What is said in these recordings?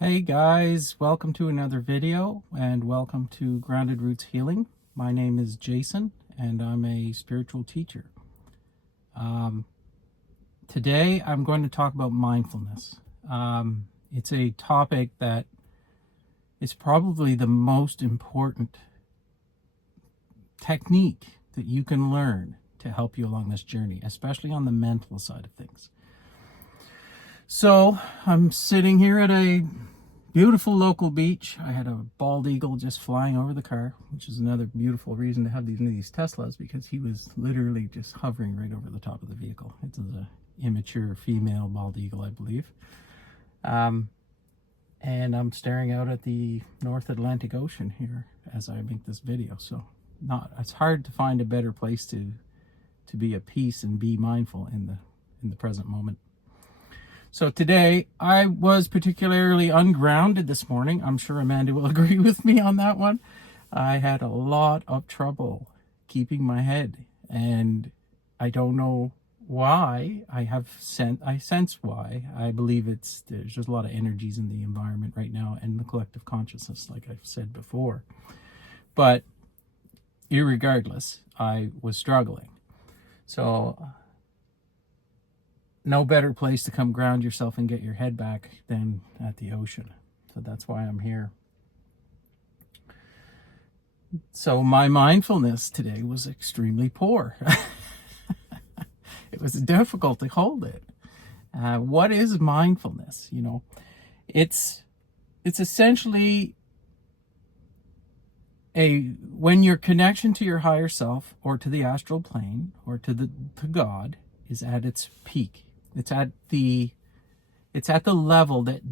Hey guys, welcome to another video and welcome to Grounded Roots Healing. My name is Jason and I'm a spiritual teacher. Today I'm going to talk about mindfulness. It's a topic that is probably the most important technique that you can learn to help you along this journey, especially on the mental side of things. So I'm sitting here at a beautiful local beach. I had a bald eagle just flying over the car, which is another beautiful reason to have these Teslas, because he was literally just hovering right over the top of the vehicle. It's an immature female bald eagle, I believe. And I'm staring out at the North Atlantic Ocean here as I make this video. So it's hard to find a better place to be at peace and be mindful in the present moment. So today, I was particularly ungrounded this morning. I'm sure Amanda will agree with me on that one. I had a lot of trouble keeping my head, and I don't know why. I sense why. I believe there's just a lot of energies in the environment right now and the collective consciousness, like I've said before. But irregardless, I was struggling. So no better place to come ground yourself and get your head back than at the ocean. So that's why I'm here. So my mindfulness today was extremely poor. It was difficult to hold it. What is mindfulness? It's essentially when your connection to your higher self or to the astral plane or to God is at its peak. It's at the level that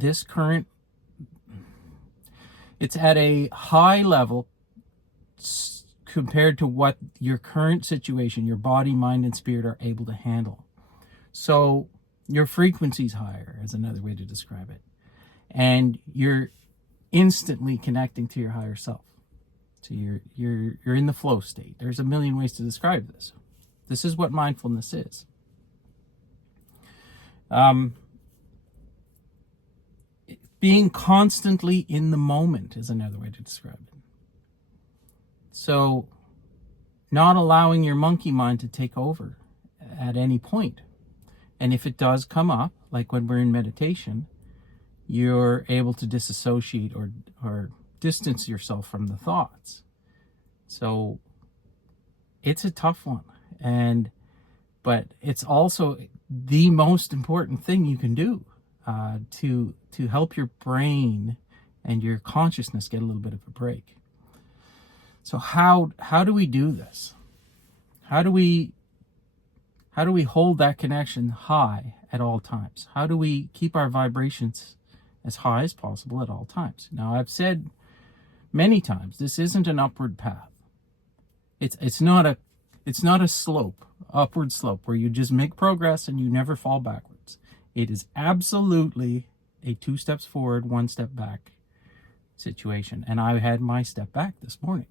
it's at a high level compared to what your current situation, your body, mind, and spirit are able to handle. So your frequency's higher is another way to describe it. And you're instantly connecting to your higher self. So you're in the flow state. There's a million ways to describe this. This is what mindfulness is. Being constantly in the moment is another way to describe it. So not allowing your monkey mind to take over at any point. And if it does come up, like when we're in meditation, you're able to disassociate or distance yourself from the thoughts. So it's a tough one. But it's also the most important thing you can do to help your brain and your consciousness get a little bit of a break. So how do we do this? How do we hold that connection high at all times? How do we keep our vibrations as high as possible at all times? Now, I've said many times, this isn't an upward path. It's not a upward slope where you just make progress and you never fall backwards. It is absolutely a 2 steps forward, 1 step back situation. And I had my step back this morning.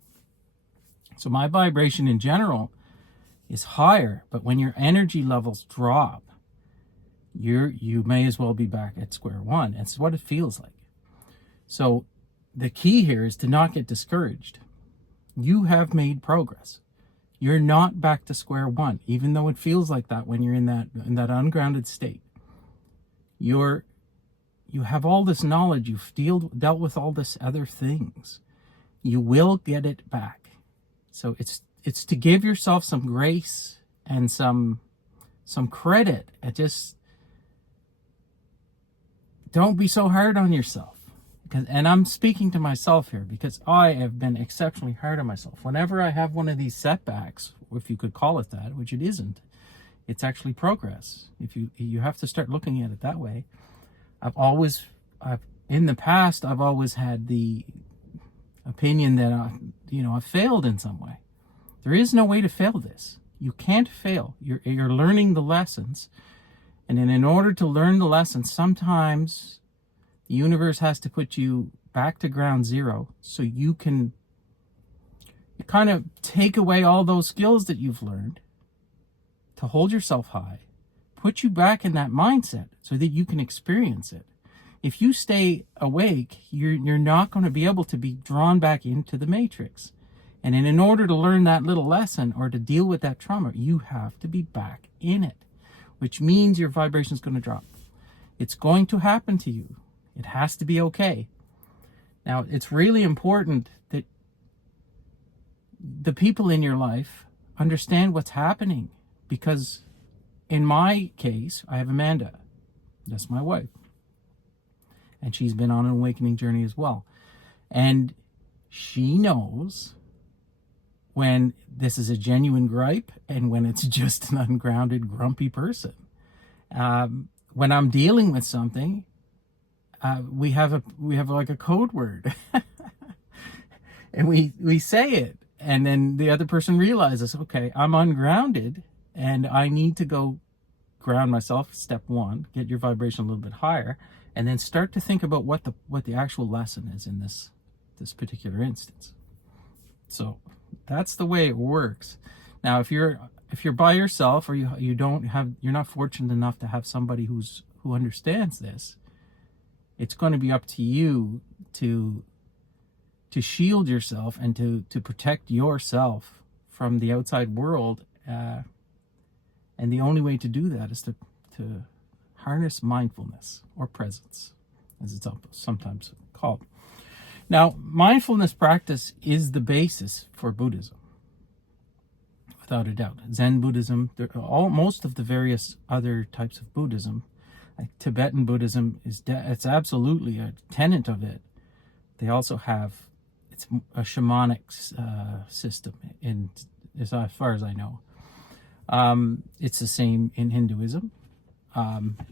So my vibration in general is higher, but when your energy levels drop, you may as well be back at square one. It's what it feels like. So the key here is to not get discouraged. You have made progress. You're not back to square one, even though it feels like that when you're in that ungrounded state. You have all this knowledge. You've dealt with all this other things. You will get it back. So it's to give yourself some grace and some credit. Just don't be so hard on yourself. And I'm speaking to myself here because I have been exceptionally hard on myself. Whenever I have one of these setbacks, if you could call it that, which it isn't, it's actually progress. If you have to start looking at it that way. In the past, I've always had the opinion that I failed in some way. There is no way to fail this. You can't fail. You're learning the lessons, and in order to learn the lessons, sometimes the universe has to put you back to ground zero so you can kind of take away all those skills that you've learned to hold yourself high, put you back in that mindset so that you can experience it. If you stay awake, you're not going to be able to be drawn back into the matrix. And in order to learn that little lesson or to deal with that trauma, you have to be back in it, which means your vibration is going to drop. It's going to happen to you. It has to be okay. Now, it's really important that the people in your life understand what's happening, because in my case, I have Amanda. That's my wife. And she's been on an awakening journey as well. And she knows when this is a genuine gripe and when it's just an ungrounded, grumpy person. When I'm dealing with something, we have like a code word, and we say it, and then the other person realizes, okay, I'm ungrounded, and I need to go ground myself. Step one: get your vibration a little bit higher, and then start to think about what the actual lesson is in this particular instance. So that's the way it works. Now, if you're by yourself, or you're not fortunate enough to have somebody who understands this, it's going to be up to you to shield yourself and to protect yourself from the outside world. And the only way to do that is to harness mindfulness, or presence, as it's sometimes called. Now, mindfulness practice is the basis for Buddhism, without a doubt. Zen Buddhism, most of the various other types of Buddhism, like Tibetan Buddhism, it's absolutely a tenet of it. They also have, it's a shamanic system, as far as I know. It's the same in Hinduism.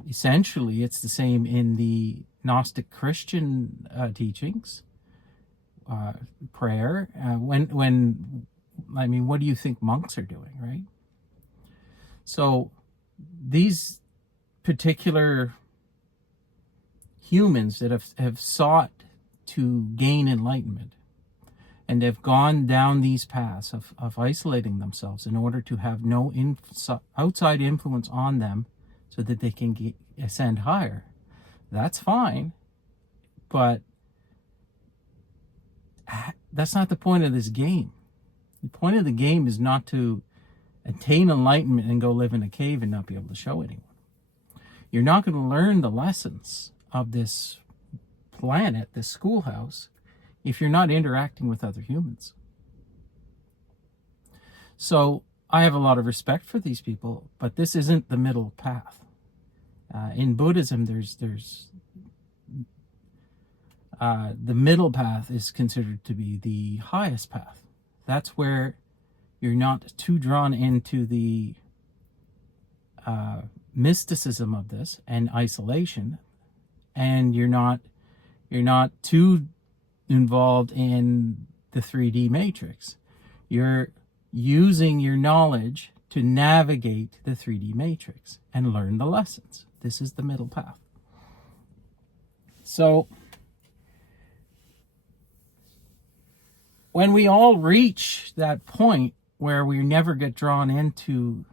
Essentially, it's the same in the Gnostic Christian teachings. Prayer. What do you think monks are doing, right? So these particular humans that have sought to gain enlightenment and have gone down these paths of isolating themselves in order to have no outside influence on them so that they can ascend higher, that's fine, but that's not the point of this game. The point of the game is not to attain enlightenment and go live in a cave and not be able to show anyone. You're not going to learn the lessons of this planet, this schoolhouse, if you're not interacting with other humans. So I have a lot of respect for these people, but this isn't the middle path. In Buddhism, there's the middle path is considered to be the highest path. That's where you're not too drawn into the mysticism of this and isolation, and you're not too involved in the 3D matrix. You're using your knowledge to navigate the 3D matrix and learn the lessons. This is the middle path. So when we all reach that point where we never get drawn into,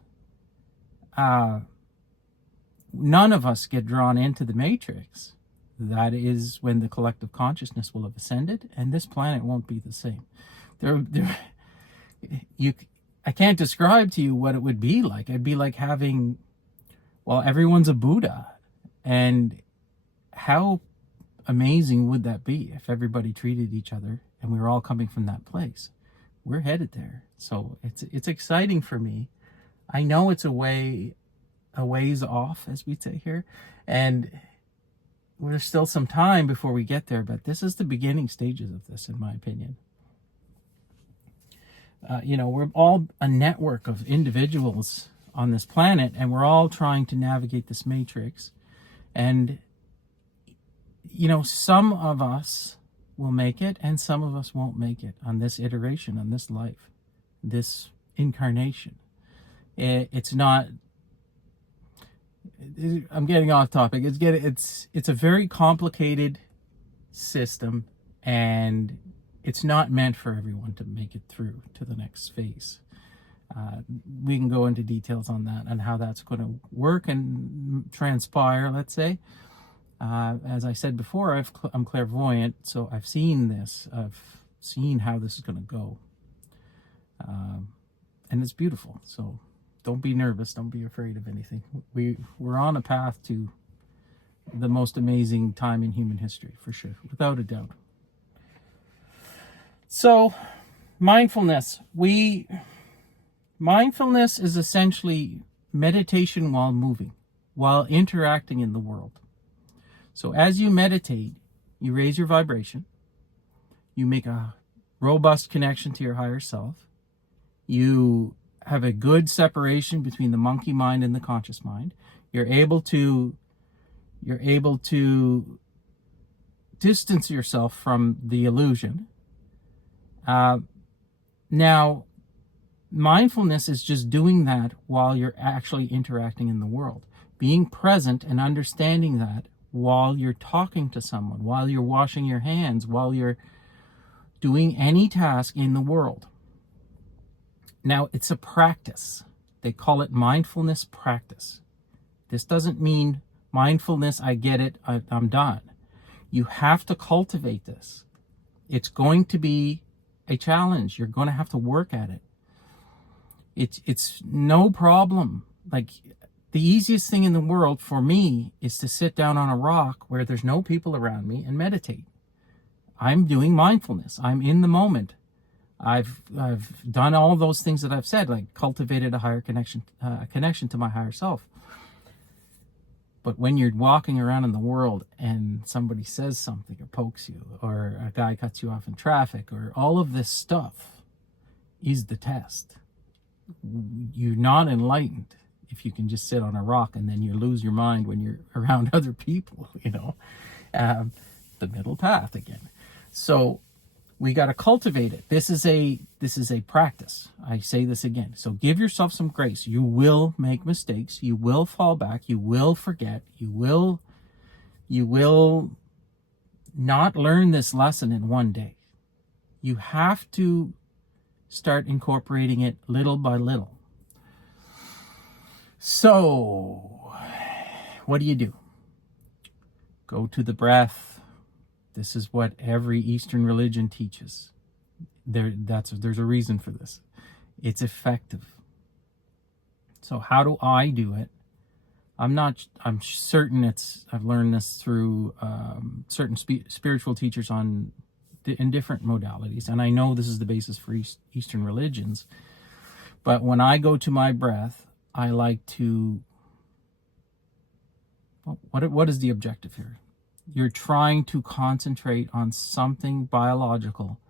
none of us get drawn into the matrix, that is when the collective consciousness will have ascended, and this planet won't be the same. I can't describe to you what it would be like. It'd be like having, everyone's a Buddha, and how amazing would that be if everybody treated each other and we were all coming from that place? We're headed there. So it's exciting for me. I know it's a ways off, as we say here, and there's still some time before we get there, but this is the beginning stages of this, in my opinion. We're all a network of individuals on this planet, and we're all trying to navigate this matrix. And, some of us will make it, and some of us won't make it on this iteration, on this life, this incarnation. It's not... I'm getting off topic. It's a very complicated system, and it's not meant for everyone to make it through to the next phase. We can go into details on that and how that's going to work and transpire, let's say. As I said before, I'm clairvoyant, so I've seen this. I've seen how this is going to go. And it's beautiful. So don't be nervous. Don't be afraid of anything. We're on a path to the most amazing time in human history, for sure, without a doubt. So mindfulness. Mindfulness is essentially meditation while moving, while interacting in the world. So as you meditate, you raise your vibration, you make a robust connection to your higher self, you have a good separation between the monkey mind and the conscious mind. You're able to distance yourself from the illusion. Now, mindfulness is just doing that while you're actually interacting in the world. Being present and understanding that while you're talking to someone, while you're washing your hands, while you're doing any task in the world. Now, it's a practice. They call it mindfulness practice. This doesn't mean mindfulness, I get it, I'm done. You have to cultivate this. It's going to be a challenge. You're going to have to work at it. It's no problem. Like, the easiest thing in the world for me is to sit down on a rock where there's no people around me and meditate. I'm doing mindfulness. I'm in the moment. I've done all those things that I've said, like cultivated a higher connection to my higher self. But when you're walking around in the world and somebody says something or pokes you, or a guy cuts you off in traffic, or all of this stuff is the test. You're not enlightened if you can just sit on a rock and then you lose your mind when you're around other people, the middle path again. So we got to cultivate it. This is a practice. I say this again. So give yourself some grace. You will make mistakes. You will fall back. You will forget. You will not learn this lesson in one day. You have to start incorporating it little by little. So, what do? Go to the breath. This is what every Eastern religion teaches. There's a reason for this. It's effective. So how do I do it? I'm certain I've learned this through certain spiritual teachers in different modalities. And I know this is the basis for Eastern religions. But when I go to my breath, I like to, what is the objective here? You're trying to concentrate on something biological,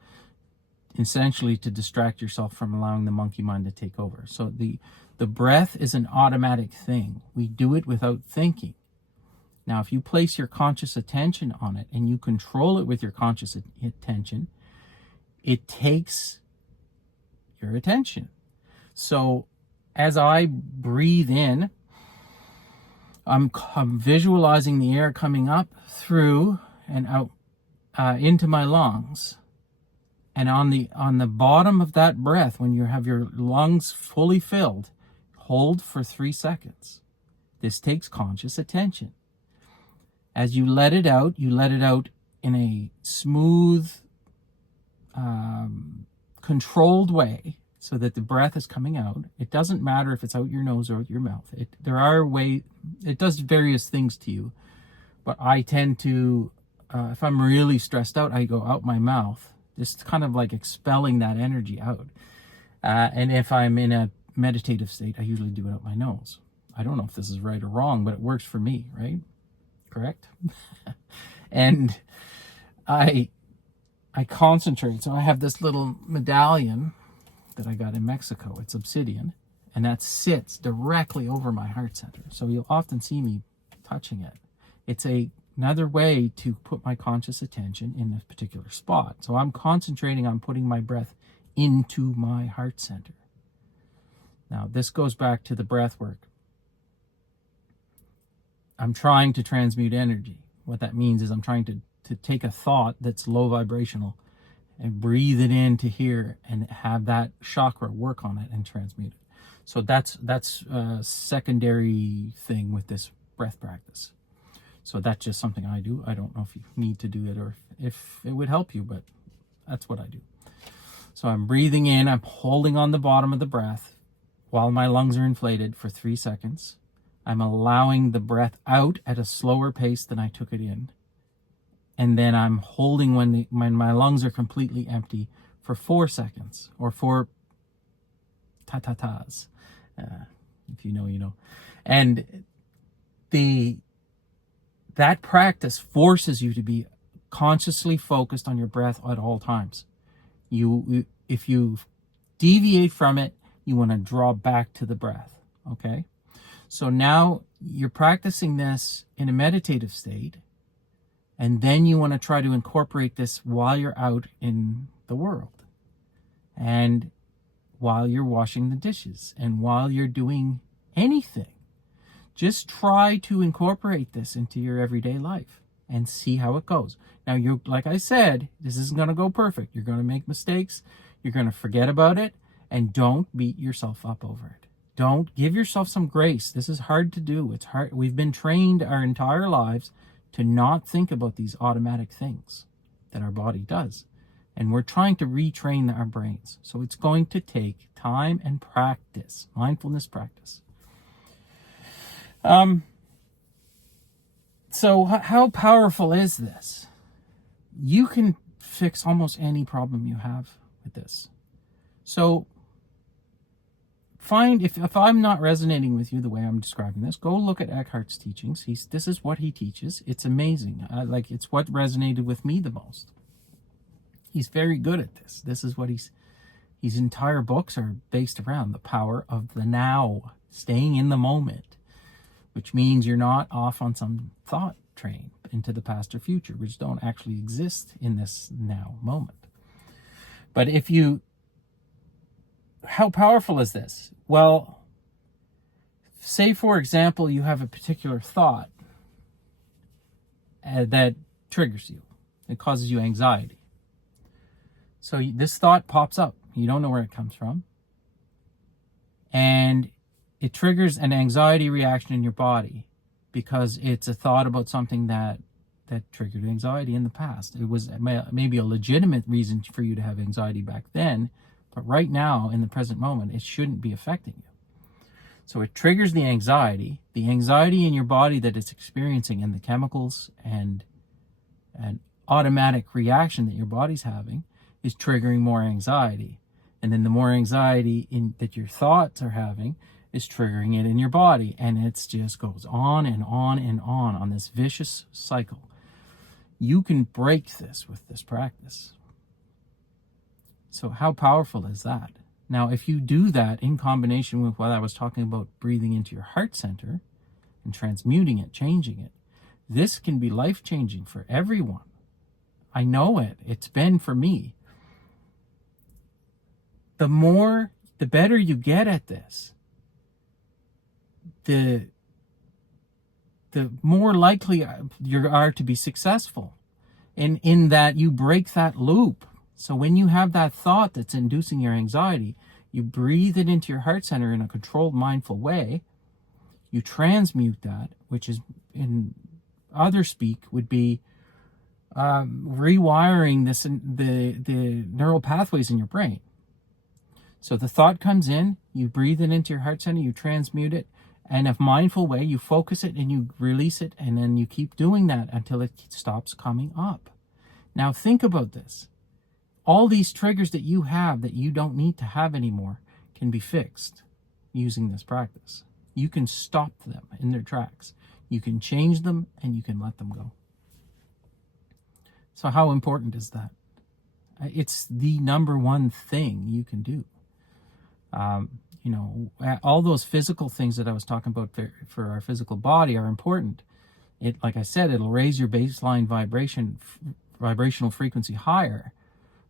essentially to distract yourself from allowing the monkey mind to take over. So the breath is an automatic thing. We do it without thinking. Now, if you place your conscious attention on it and you control it with your conscious attention, it takes your attention. So as I breathe in, I'm visualizing the air coming up through and out into my lungs. And on the bottom of that breath, when you have your lungs fully filled, hold for 3 seconds. This takes conscious attention. As you let it out in a smooth, controlled way, so that the breath is coming out. It doesn't matter if it's out your nose or out your mouth. It does various things to you. But I tend to, if I'm really stressed out, I go out my mouth, just kind of like expelling that energy out. And if I'm in a meditative state, I usually do it out my nose. I don't know if this is right or wrong, but it works for me, right? Correct? And I concentrate. So I have this little medallion that I got in Mexico. It's obsidian, and that sits directly over my heart center. So you'll often see me touching it. It's another way to put my conscious attention in this particular spot. So I'm concentrating on putting my breath into my heart center. Now, this goes back to the breath work. I'm trying to transmute energy. What that means is I'm trying to take a thought that's low vibrational and breathe it into here and have that chakra work on it and transmute it. So that's a secondary thing with this breath practice. So that's just something I do. I don't know if you need to do it or if it would help you, but that's what I do. So I'm breathing in, I'm holding on the bottom of the breath while my lungs are inflated for 3 seconds. I'm allowing the breath out at a slower pace than I took it in. And then I'm holding when my lungs are completely empty for 4 seconds, or 4 ta-ta-tas. If you know, you know. And that practice forces you to be consciously focused on your breath at all times. If you deviate from it, you want to draw back to the breath. Okay? So now you're practicing this in a meditative state, and then you want to try to incorporate this while you're out in the world, and while you're washing the dishes, and while you're doing anything. Just try to incorporate this into your everyday life and see how it goes. Now, like I said, this isn't going to go perfect. You're going to make mistakes. You're going to forget about it, and don't beat yourself up over it. Don't give yourself some grace. This is hard to do. It's hard. We've been trained our entire lives to not think about these automatic things that our body does. And we're trying to retrain our brains. So it's going to take time and practice, mindfulness practice. So how powerful is this? You can fix almost any problem you have with this. So find, if I'm not resonating with you the way I'm describing this, go look at Eckhart's teachings. This is what he teaches. It's amazing. It's what resonated with me the most. He's very good at this. This is what his entire books are based around, the power of the now, staying in the moment, which means you're not off on some thought train into the past or future, which don't actually exist in this now moment. But how powerful is this? Well, say, for example, you have a particular thought that triggers you. It causes you anxiety. So this thought pops up. You don't know where it comes from. And it triggers an anxiety reaction in your body because it's a thought about something that triggered anxiety in the past. It was maybe a legitimate reason for you to have anxiety back then, but right now, in the present moment, it shouldn't be affecting you. So it triggers the anxiety in your body that it's experiencing, and the chemicals and an automatic reaction that your body's having is triggering more anxiety. And then the more anxiety that your thoughts are having is triggering it in your body. And it just goes on and on and on this vicious cycle. You can break this with this practice. So how powerful is that? Now, if you do that in combination with what I was talking about, breathing into your heart center and transmuting it, changing it, this can be life-changing for everyone. I know it. It's been for me. The better you get at this, the more likely you are to be successful in that you break that loop. So when you have that thought that's inducing your anxiety, you breathe it into your heart center in a controlled, mindful way. You transmute that, which is, in other speak, would be rewiring the neural pathways in your brain. So the thought comes in, you breathe it into your heart center, you transmute it, and in a mindful way, you focus it and you release it, and then you keep doing that until it stops coming up. Now think about this. All these triggers that you have that you don't need to have anymore can be fixed using this practice. You can stop them in their tracks. You can change them and you can let them go. So how important is that? It's the number one thing you can do. All those physical things that I was talking about for our physical body are important. Like I said, it'll raise your baseline vibrational frequency higher.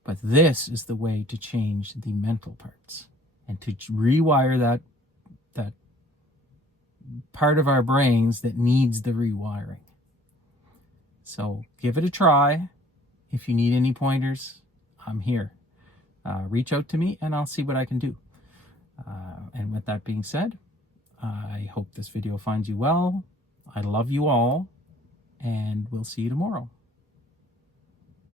But this is the way to change the mental parts and to rewire that part of our brains that needs the rewiring. So give it a try. If you need any pointers, I'm here. Reach out to me and I'll see what I can do. And with that being said, I hope this video finds you well. I love you all. and we'll see you tomorrow.